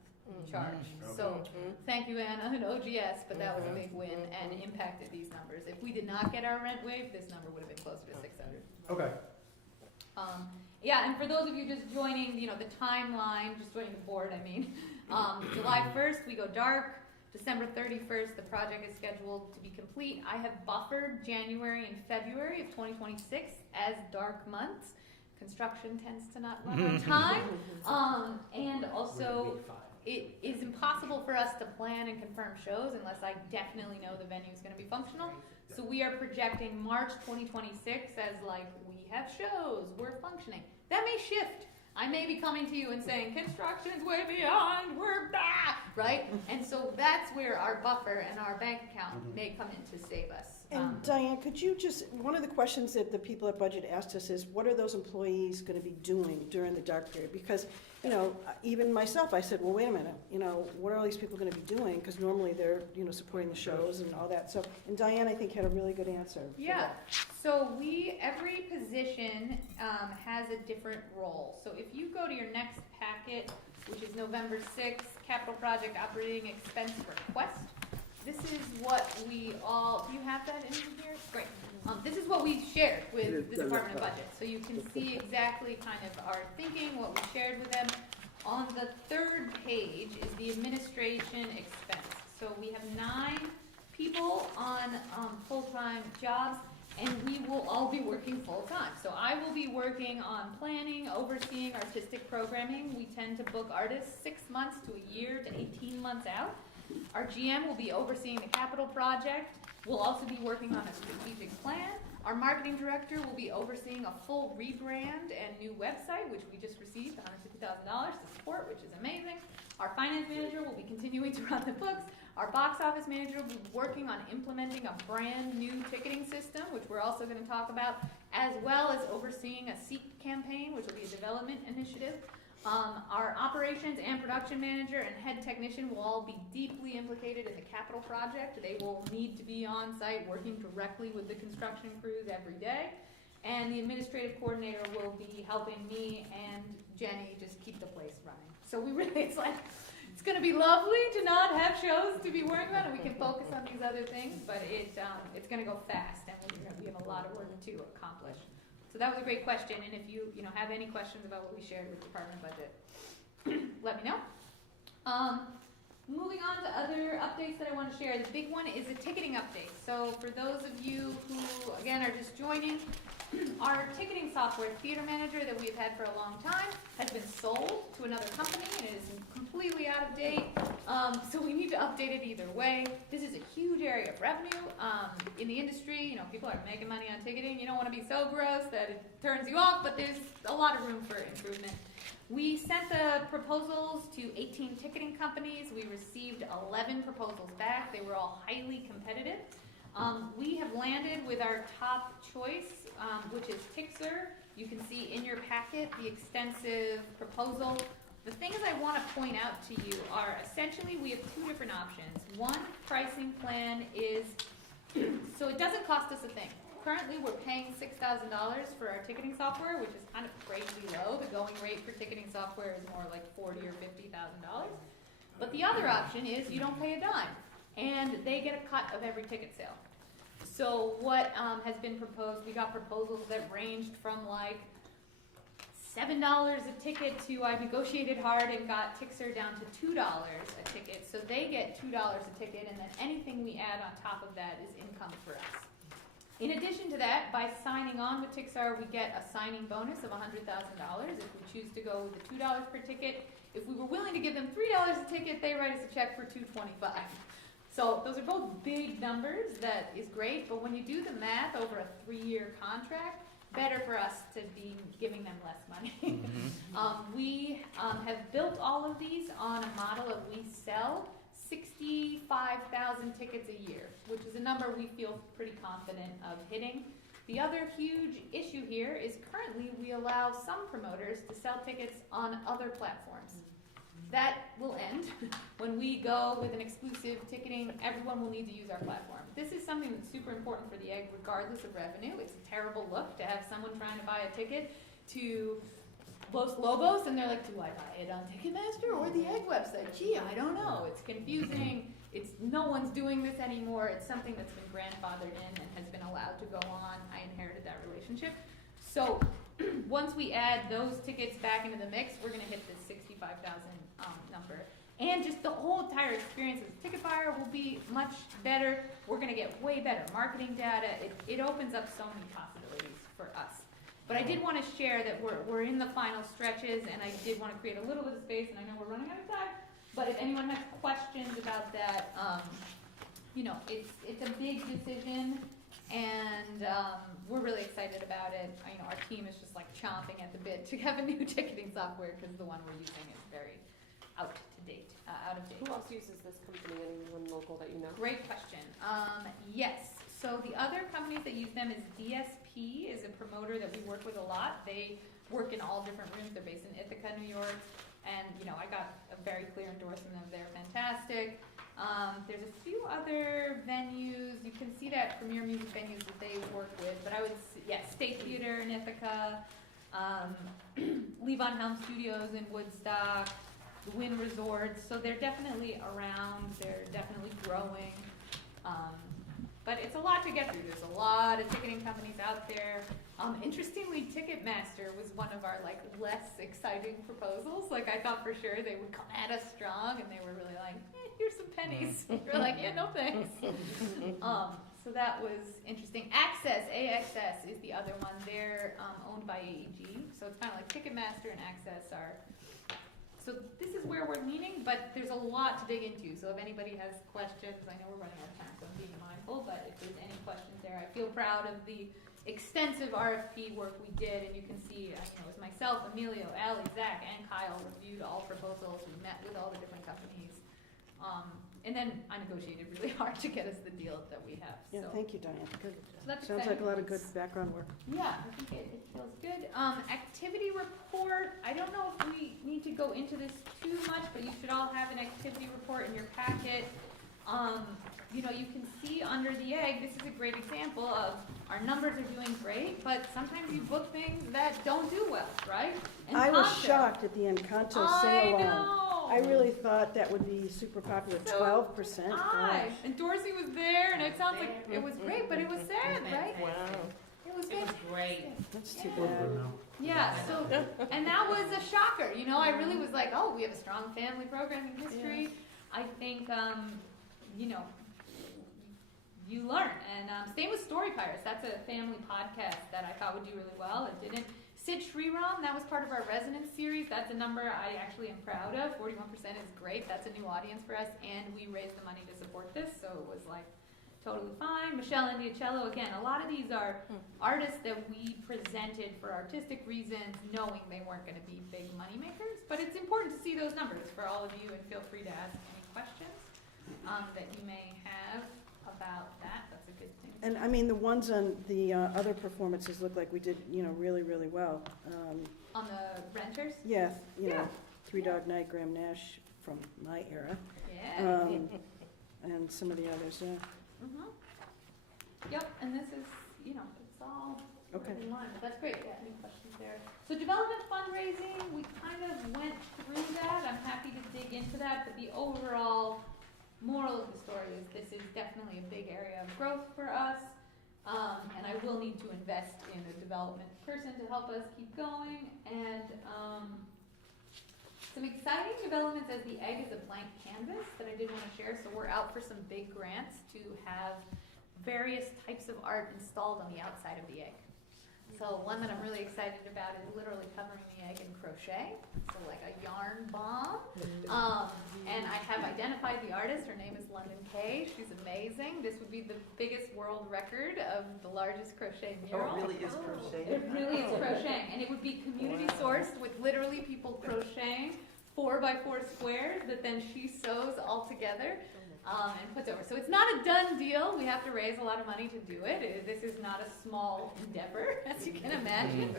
charge. Okay. So thank you, Anna and OGS, but that was a big win and impacted these numbers. If we did not get our rent waived, this number would have been closer to 600. Okay. Yeah, and for those of you just joining, you know, the timeline, just joining the board, I mean, July 1st, we go dark. December 31st, the project is scheduled to be complete. I have buffered January and February of 2026 as dark months. Construction tends to not run on time. And also, it is impossible for us to plan and confirm shows unless I definitely know the venue is going to be functional. So we are projecting March 2026 as like, we have shows, we're functioning. That may shift. I may be coming to you and saying, construction's way behind, we're back, right? And so that's where our buffer and our bank account may come in to save us. And Diane, could you just, one of the questions that the people at Budget asked us is, what are those employees going to be doing during the dark period? Because, you know, even myself, I said, well, wait a minute, you know, what are all these people going to be doing? Because normally they're, you know, supporting the shows and all that. So, and Diane, I think, had a really good answer. for Yeah, that. so every position has a different role. So if you go to your next packet, which is November 6th, capital project operating expense request, this is what we all, do you have that in here? Great. This is what we shared with the Department of Budget. So you can see exactly kind of our thinking, what we shared with them. On the third page is the administration expense. So we have 9 people on full-time jobs, and we will all be working full-time. So I will be working on planning, overseeing artistic programming. We tend to book artists 6 months to a year to 18 months out. Our GM will be overseeing the capital project. We'll also be working on a strategic plan. Our marketing director will be overseeing a full rebrand and new website, which we just received $150,000 to support, which is amazing. Our finance manager will be continuing to run the books. Our box office manager will be working on implementing a brand new ticketing system, which we're also going to talk about, as well as overseeing a SEEK campaign, which will be a development initiative. Our operations and production manager and head technician will all be deeply implicated in the capital project. They will need to be on site working directly with the construction crews every day. And the administrative coordinator will be helping me and Jenny just keep the place running. So we really, it's going to be lovely to not have shows to be worrying about, and we can focus on these other things, but it's going to go fast, and we have a lot of work to accomplish. So that was a great question, and if you have any questions about what we shared with department budget, let me know. Moving on to other updates that I want to share. The big one is a ticketing update. So for those of you who, again, are just joining, our ticketing software, Theater Manager, that we've had for a long time, has been sold to another company, and it is completely out of date. So we need to update it either way. This is a huge area of revenue in the industry. People are making money on ticketing. You don't want to be so gross that it turns you off, but there's a lot of room for improvement. We sent the proposals to 18 ticketing companies. We received 11 proposals back. They were all highly competitive. We have landed with our top choice, which is Tixer. You can see in your packet the extensive proposal. The things I want to point out to you are essentially we have two different options. One pricing plan is, so it doesn't cost us a thing. Currently, we're paying $6,000 for our ticketing software, which is kind of crazy low. The going rate for ticketing software is more like $40,000 or $50,000. But the other option is you don't pay a dime, and they get a cut of every ticket sale. So what has been proposed, we got proposals that ranged from like $7 a ticket to, I negotiated hard and got Tixer down to $2 a ticket. So they get $2 a ticket, and then anything we add on top of that is income for us. In addition to that, by signing on with Tixar, we get a signing bonus of $100,000 if we choose to go with the $2 per ticket. If we were willing to give them $3 a ticket, they write us a check for $225. So those are both big numbers. That is great, but when you do the math over a 3-year contract, better for us to be giving them less money. We have built all of these on a model of we sell 65,000 tickets a year, which is a number we feel pretty confident of hitting. The other huge issue here is currently we allow some promoters to sell tickets on other platforms. That will end when we go with an exclusive ticketing. Everyone will need to use our platform. This is something that's super important for the Egg, regardless of revenue. It's a terrible look to have someone trying to buy a ticket to Los Lobos, and they're like, do I buy it on Ticketmaster or the Egg website? Gee, I don't know. It's confusing. No one's doing this anymore. It's something that's been grandfathered in and has been allowed to go on. I inherited that relationship. So once we add those tickets back into the mix, we're going to hit this 65,000 number. And just the whole entire experience as a ticket buyer will be much better. We're going to get way better marketing data. It opens up so many possibilities for us. But I did want to share that we're in the final stretches, and I did want to create a little bit of space, and I know we're running out of time. But if anyone has questions about that, it's a big decision, and we're really excited about it. Our team is just like chomping at the bit to have a new ticketing software because the one we're using is very out of date. Who else uses this company? Anyone local that you know? Great question. Yes. So the other companies that use them is DSP, is a promoter that we work with a lot. They work in all different rooms. They're based in Ithaca, New York. And, I got a very clear endorsement of they're fantastic. There's a few other venues. You can see that Premier Music venues that they work with. But I would, State Theater in Ithaca, Levon Helm Studios in Woodstock, the Wynn Resorts. So they're definitely around. They're definitely growing. but it's a lot to get through. There's a lot of ticketing companies out there. Interestingly, Ticketmaster was one of our like less exciting proposals. Like I thought for sure they would come at us strong, and they were really like, here's some pennies. We're like, yeah, no thanks. So that was interesting. Access, AXS is the other one. They're owned by AEG, so it's kind of like Ticketmaster and Access are. So this is where we're leaning, but there's a lot to dig into. So if anybody has questions, I know we're running out of time, so I'm being mindful, but if there's any questions there, I feel proud of the extensive RFP work we did, and you can see, it was myself, Emilio, Ally, Zach, and Kyle reviewed all proposals. We met with all the different companies. And then I negotiated really hard to get us the deal that we have. Yeah, So, thank you, Diane. Good. so that's Sounds exciting. like a lot of good background work. Yeah, I think it feels good. Activity report, I don't know if we need to go into this too much, but you should all have an activity report in your packet. You can see under the egg, this is a great example of our numbers are doing great, but sometimes you book things that don't do well, right? I was Encanto. shocked at the Encanto I sing-along. know. I really thought that would be super popular, So 12%. Hi, and Dorsey was there, and it sounds like it was great, but it was sad, right? Wow. It was It was great. That's too Yeah. bad. Yeah, so, and that was a shocker, I really was like, oh, we have a strong family programming history. I think, you learn, and same with Story Pirates, that's a family podcast that I thought would do really well, it didn't. Sid Shriram, that was part of our Resonance series, that's a number I actually am proud of, 41% is great, that's a new audience for us, and we raised the money to support this, so it was like, totally fine. Michelle Indiacello, again, a lot of these are artists that we presented for artistic reasons, knowing they weren't going to be big money makers. But it's important to see those numbers for all of you, and feel free to ask any questions that you may have about that. That's a good thing. And I mean, the ones on the other performances look like we did, really, really well. On the renters? Yeah, Yeah. Three Dog Night, Graham Nash from my era, Yeah. and some of the others, yeah. Yep, and this is, it's all Okay. in line, but that's great. Yeah, any questions there? So development fundraising, we kind of went through that. I'm happy to dig into that, but the overall moral of the story is this is definitely a big area of growth for us. And I will need to invest in a development person to help us keep going. And some exciting developments as the egg is a blank canvas that I did want to share. So we're out for some big grants to have various types of art installed on the outside of the egg. So one that I'm really excited about is literally covering the egg in crochet, so like a yarn bomb. And I have identified the artist. Her name is London Kay. She's amazing. This would be the biggest world record of the largest crochet mural. Oh, it really is crocheting? It really is crocheting, and it would be community sourced with literally people crocheting 4x4 squares that then she sews all together. And puts over. So it's not a done deal. We have to raise a lot of money to do it. This is not a small endeavor, as you can imagine.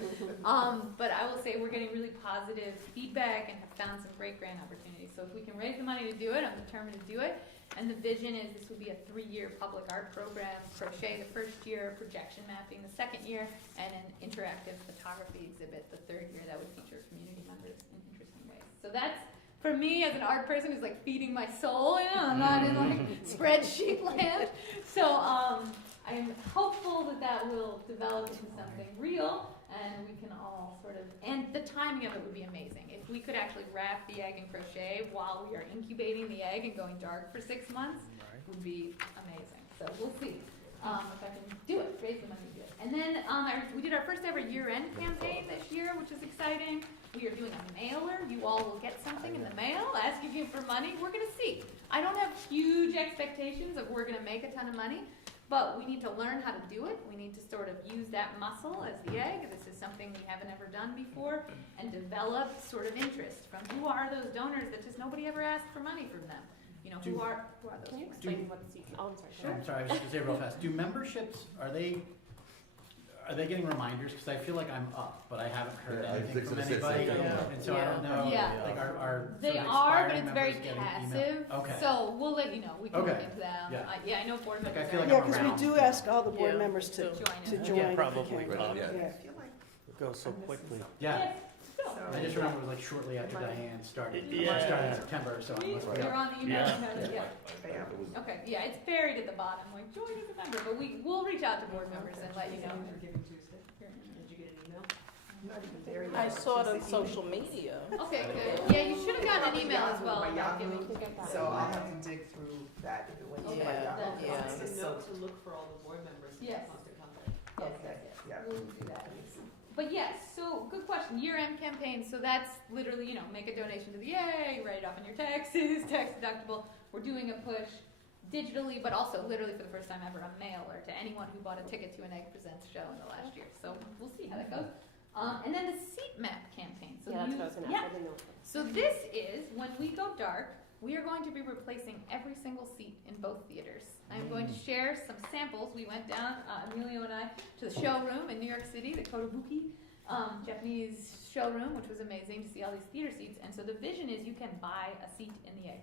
But I will say we're getting really positive feedback and have found some great grant opportunities. So if we can raise the money to do it, I'm determined to do it. And the vision is this will be a 3-year public art program, crochet the first year, projection mapping the second year, and an interactive photography exhibit the third year that would feature community members in interesting ways. So that's, for me, as an art person, is like feeding my soul. I'm not in like spreadsheet land. So I'm hopeful that that will develop into something real, and we can all sort of. And the timing of it would be amazing if we could actually wrap the egg in crochet while we are incubating the egg and going dark for 6 months. Would be amazing. So we'll see if I can do it. Raise the money to do it. And then we did our first ever year-end campaign this year, which is exciting. We are doing a mailer. You all will get something in the mail asking you for money. We're going to see. I don't have huge expectations of we're going to make a ton of money, but we need to learn how to do it. We need to sort of use that muscle as the egg. This is something we haven't ever done before, and develop sort of interest from who are those donors that just nobody ever asked for money from them. Who are those? Can you donors? explain what the secret? Oh, I'm sorry. I'm sorry, I was just gonna say real fast, do memberships, are they getting reminders? Because I feel like I'm up, but I haven't heard Yeah, I anything think from so, same anybody. thing. And so I don't know, Yeah. like, are They sort of are, but expiring it's very members getting email? passive. Okay. So we'll let you know. We can look Okay. into them. Yeah. I know board Like, I members feel are like Yeah, I'm because we around. do ask all the board Yeah. members to join to in. join. Yeah, if they probably. can. Right, yeah. Yeah. I feel like It goes so quickly. Yeah, Yes. So, I just remember it was like shortly after Diane started. Yeah. Started in September, so I must You're on the email, Yeah. yeah. Okay, yeah, it's buried at the bottom, like join as a member, but we'll reach out to board members and let you know. For Giving Tuesday. Did you get an email? Not even there I yet. saw it on Tuesday social media. Okay, good. Yeah, you should have gotten an email as well. My about Yahoo. giving. So I'll have to dig through that if it went to my Yeah, Yahoo. yeah. It's It's just a so, note to look for all the board members in Yes. constant contact. okay, yeah. We'll do that. But yes, so good question. Year-end campaign. So that's literally, make a donation to the yay, write it off on your taxes, tax deductible. We're doing a push digitally, but also literally for the first time ever, a mailer to anyone who bought a ticket to an Egg Presents show in the last year. So we'll see how that goes. And then the seat map campaign. So Yeah, that's you- what I was gonna yeah. ask, I didn't know. So this is, when we go dark, we are going to be replacing every single seat in both theaters. I'm going to share some samples. We went down, Emilio and I, to the showroom in New York City, the Kotobuki Japanese showroom, which was amazing to see all these theater seats. And so the vision is you can buy a seat in the Egg.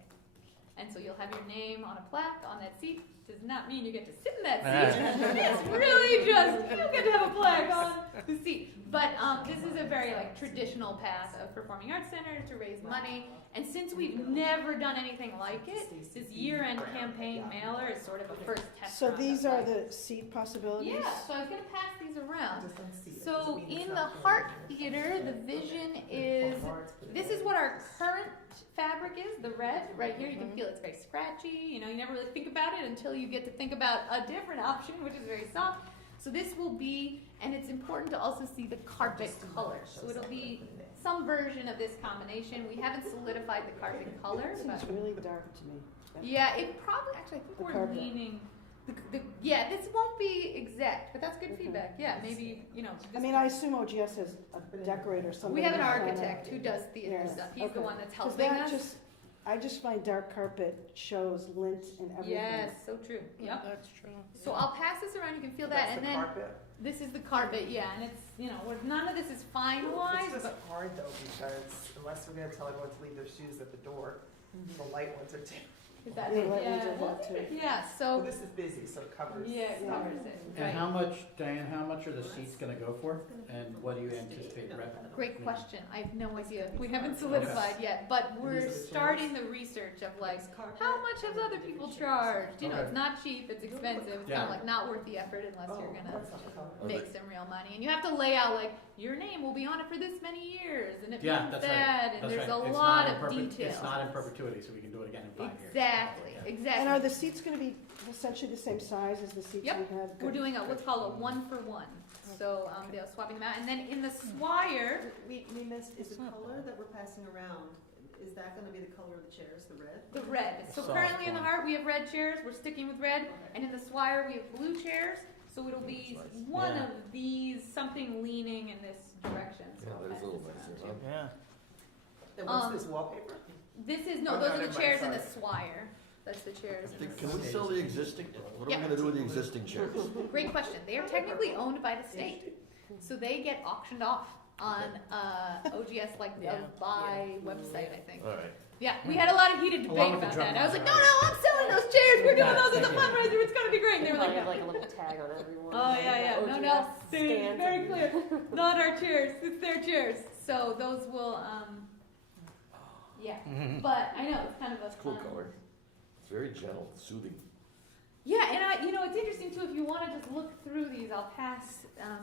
And so you'll have your name on a plaque on that seat. Does not mean you get to sit in that seat. It's really just, you get to have a plaque on the seat. But this is a very traditional path of Performing Arts Center to raise money. And since we've never done anything like it, this year-end campaign mailer is sort of a first test So run these of, are like- the seat possibilities? Yeah, so I was gonna pass these around. Just don't see it. So Doesn't mean it's in the not there. Heart Theater, the vision is, this is what our current fabric is, the red, right here, you can feel it's very scratchy, you never really think about it until you get to think about a different option, which is very soft. So this will be, and it's important to also see the carpet color, so it'll be some version of this combination. We haven't solidified the carpet color, It but seems really dark to me. yeah, it probably, actually, I think The we're carpet. leaning, yeah, this won't be exact, but that's good feedback, yeah, maybe, I this- mean, I assume OGS has a decorator, somebody. we have an who's kinda- architect who does theater Yeah, stuff, he's the okay. one that's 'Cause helping that us. I just find dark carpet shows lint and everything. Yes, so true, yep. That's true. So I'll pass this around, you can feel that, That's and the then carpet. this is the carpet, yeah, and it's, none of this is It's finalized, just but hard though, because unless we're gonna tell everyone to leave their shoes at the door, the light ones are dim. is that, Yeah, light ones yeah, are well, hot, too. yeah, Well, so, this is busy, so it covers. yeah, it covers it, And right. how much, Diane, how much are the seats gonna go for? And what do you anticipate revenue? Great question. I have no idea. We haven't solidified yet, but we're starting the research of how much have other people charged? Okay. It's not cheap, it's expensive, it's Yeah. kind of not worth the effort unless Oh, you're gonna that's not covered. make some real money. And you have to lay out your name will be on it for this many years, and it Yeah, means that's right. that, and That's there's right. a It's lot not in of perpet- details. It's not in perpetuity, so we can do it again in 5 years. Exactly, Yeah. exactly. And are the seats gonna be essentially the same size as the seats we Yep. have? We're Good. doing what's called a 1-for-1. So they're swapping them out, and then in the Swire, We missed, is the color that we're passing around, is that gonna be the color of the chairs, the red? the red. So Soft currently in the one. Heart, we have red chairs, we're sticking with red, and in the Swire, we have blue chairs, so it'll be one Yeah. of these, something leaning in this direction, so Yeah, I'll that is pass a little this nicer, around huh? too. And what's Um, this wallpaper? This is, Oh, no, no, those are never the mind, chairs in the sorry. Swire, that's the chairs. in the Can we sell the existing, what are Yeah. we gonna do with the existing chairs? Great question. They are technically owned by the state, so they get auctioned off on OGS Yeah. buy website, I think. All right. Yeah, we had a lot of heated Along debate with the about drum that. I was like, no, line. no, I'm selling those chairs. We're doing Yeah, those as a thank you. fundraiser. It's gonna be great. And they were Probably like, have no. like a little tag on everyone. Oh yeah, yeah. No, no. OGS They're stands very and- clear. Not our chairs. It's their chairs. So those will, yeah. But I know it's kind of a Cool fun- color. It's very gentle, soothing. Yeah, and it's interesting too. If you want to just look through these, I'll pass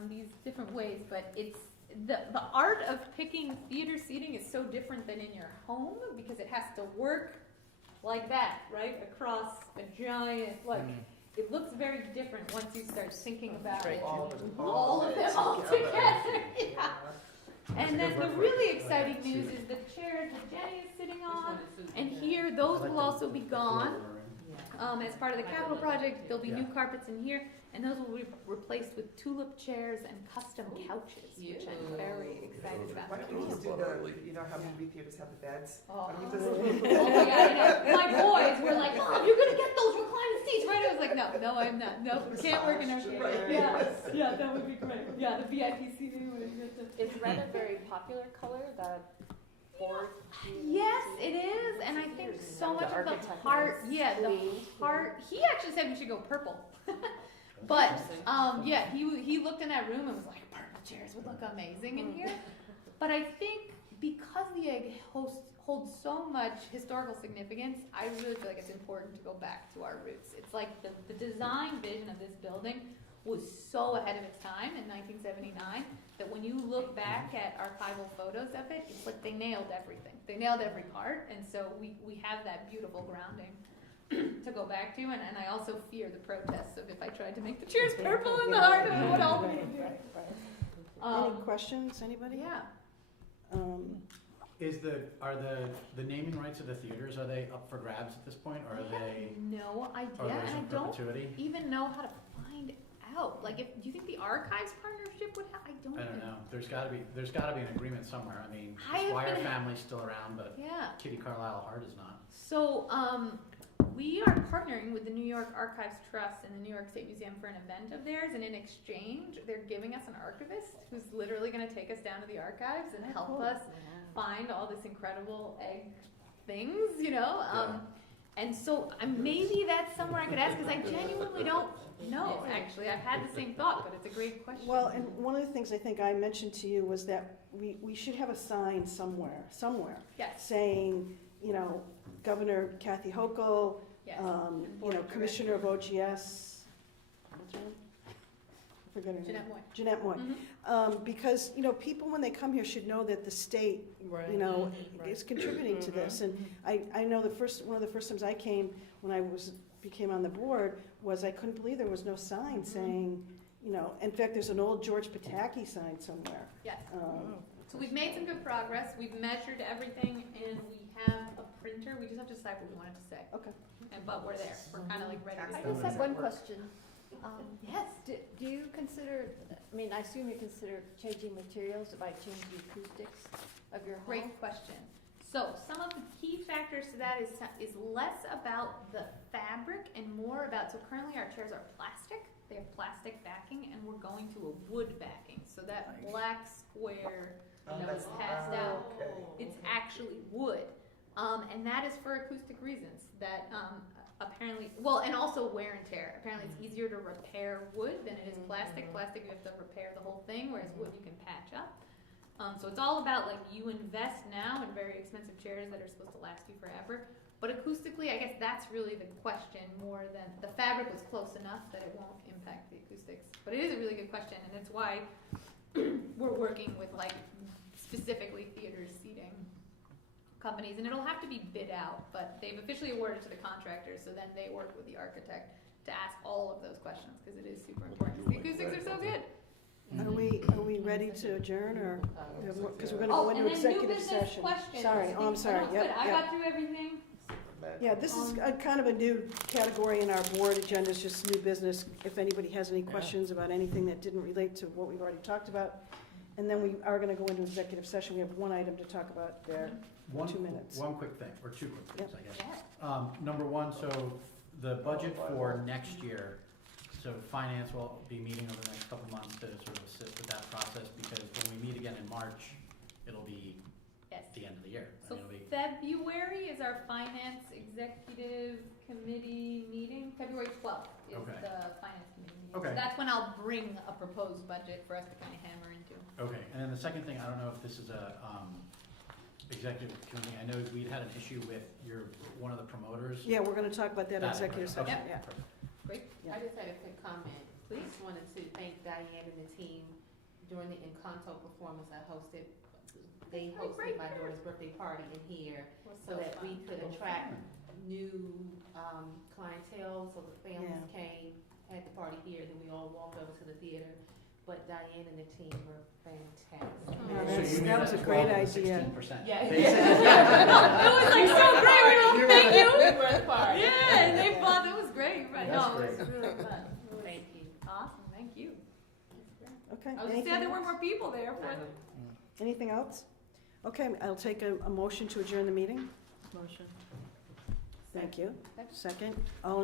these different ways. But it's the art of picking theater seating is so different than in your home because it has to work like that, right, across a giant It looks very different once you start thinking about it. All of them. All of them all together. Yeah. And then the really exciting news is the chairs that Jenny is sitting on, and here those will also be gone. As part of the capital project, there'll be new carpets in here, and those will be replaced with tulip chairs and custom couches, which I'm very excited Why about. don't we just do how movie theaters have the beds? Oh. Why don't you just- Oh my God, I know. My boys were like, Mom, you're gonna get those reclining seats, right? I was like, no, I'm not. No, can't work in our theater. Yeah, that would be great. Yeah, the VIP seating would get the. Is red a very popular color that board? Yes, it is, and I think so much of the architect heart, is yeah, the leaned. heart, he actually said we should go purple. But, yeah, he looked in that room and was like, purple chairs would look amazing in here. But I think because the egg holds so much historical significance, I really feel like it's important to go back to our roots. It's like the design vision of this building was so ahead of its time in 1979 that when you look back at archival photos of it, it's like they nailed everything. They nailed every part, and so we have that beautiful grounding to go back to, and I also fear the protests of if I tried to make the chairs purple in the heart of what all we would do. Any questions, anybody? Yeah. Are the naming rights of the theaters, are they up for grabs at this point, or are they, No are idea, those and I in don't perpetuity? even know how to find out. Like, do you think the archives partnership would have? I don't I don't even. know, there's gotta be an agreement somewhere, I mean, I the have Squire been- family's still around, but Yeah. Kitty Carlisle Hart is not. So, we are partnering with the New York Archives Trust and the New York State Museum for an event of theirs, and in exchange, they're giving us an archivist who's literally gonna take us down to the archives and help cool. us find all this incredible egg things, you know? And so, maybe that's somewhere I could ask, because I genuinely don't know, actually. I've had the same thought, but it's a great question. Well, and one of the things I think I mentioned to you was that we should have a sign somewhere, Yes, saying, you know, Governor Kathy Hochul, yes. you know, Commissioner of OGS, what's her name? I forget her name. Jeanette Moy. Jeanette Moy. Because, you know, people when they come here should know that the state, Right. you know, is contributing to this. And I know one of the first times I came, when I became on the board, was I couldn't believe there was no sign saying, you know, in fact, there's an old George Pataki sign somewhere. Yes. So we've made some good progress. We've measured everything, and we have a printer. We just have to decide what we want it to say. Okay. But we're there. We're kind of like ready I to just go. have one question. Yes. Do you consider, I mean, I assume you consider changing materials, it might change the acoustics of your home? Great question. So some of the key factors to that is less about the fabric and more about, so currently our chairs are plastic. They have plastic backing, and we're going to a wood backing. So that black square that was passed out, Okay. it's actually wood. And that is for acoustic reasons, that apparently, well, and also wear and tear. Apparently it's easier to repair wood than it is plastic. Plastic, you have to repair the whole thing, whereas wood you can patch up. So it's all about, like, you invest now in very expensive chairs that are supposed to last you forever. But acoustically, I guess that's really the question more than, the fabric was close enough that it won't impact the acoustics. But it is a really good question, and it's why we're working with, like, specifically theater seating companies, and it'll have to be bid out, but they've officially awarded to the contractors, so then they work with the architect to ask all of those questions, because it is super important. The acoustics are so good. Are we ready to adjourn, or, because we're gonna Oh, go and into then new executive business session. questions. Sorry, oh, I'm sorry, No, yep, good. I yep. got through everything. Yeah, this is a kind of a new category in our board agenda, it's just new business. If anybody has any questions about anything that didn't relate to what we've already talked about. And then we are gonna go into executive session, we have one item to talk about there. 2 minutes. One quick thing, or two quick things, I guess. Yeah. Number one, so the budget for next year, so finance will be meeting over the next couple months to sort of assist with that process, because when we meet again in March, it'll be Yes. the end of the year. I So mean, it'll be, February is our finance executive committee meeting. February 12th is Okay. the finance committee meeting. Okay. So that's when I'll bring a proposed budget for us to kind of hammer into. okay, and then the second thing, I don't know if this is a, executive committee, I know we'd had an issue with one of the promoters. Yeah, we're gonna talk about that in That- executive okay, session, yeah. perfect. Great. Yeah. I just had a quick comment. Please. Just wanted to thank Diane and the team during the Encanto performance I hosted. They Oh, great. hosted my daughter's birthday party in here Was so that we could attract new clientele, so the families came, had the party here, then we all walked over to the theater. But Diane and the team were fantastic. Oh, So that's- you made that was a great 12 to idea. 16%. Yeah. It was like so great. We were, thank you. We were at the party. Yeah, and they thought that was great. Right? That's No, it was great. really fun. It was Thank you. awesome. Thank you. Okay, I was just anything sad there weren't else? more people there. But Anything else? Okay, I'll take a motion to adjourn the meeting. Motion. Thank you. Second, all in